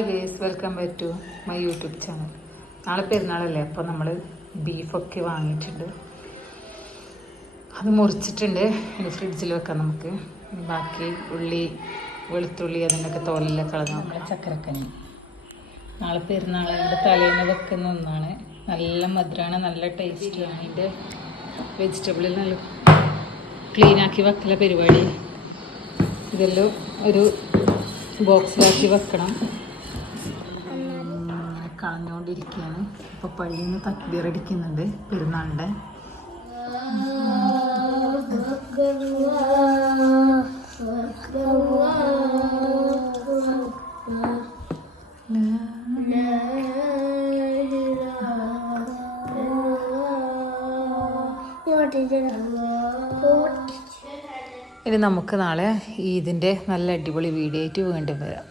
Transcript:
Welcome back to my YouTube channel. നാളെ പെരുന്നാളല്ലേ, അപ്പോൾ നമ്മൾ ബീഫൊക്കെ വാങ്ങിയിട്ടുണ്ട്. അത് മുറിച്ചിട്ടുണ്ട്. ഇനി ഫ്രിഡ്ജിൽ വെക്കാം. നമുക്ക് ബാക്കി ഉള്ളി, വെളുത്തുള്ളി അതിൻ്റെയൊക്കെ തോലെല്ലാം കളഞ്ഞ് നമ്മളെ ചക്കരക്കനി നാളെ പെരുന്നാളിൻ്റെ തലേന്ന് വെക്കുന്ന ഒന്നാണ്. നല്ല മധുരമാണ്, നല്ല ടേസ്റ്റിയാണ്. അതിൻ്റെ വെജിറ്റബിളിൽ നല്ല ക്ലീനാക്കി വെക്കല പരിപാടി. ഇതെല്ലാം ഒരു ബോക്സിലാക്കി വെക്കണം. കളഞ്ഞുകൊണ്ടിരിക്കുകയാണ്. ഇപ്പോൾ പള്ളിയിൽ നിന്ന് തക്ബീർ അടിക്കുന്നുണ്ട് പെരുന്നാളിൻ്റെ. ഇനി നമുക്ക് നാളെ ഇതിൻ്റെ നല്ല അടിപൊളി വീഡിയോ ആയിട്ട് വീണ്ടും വരാം.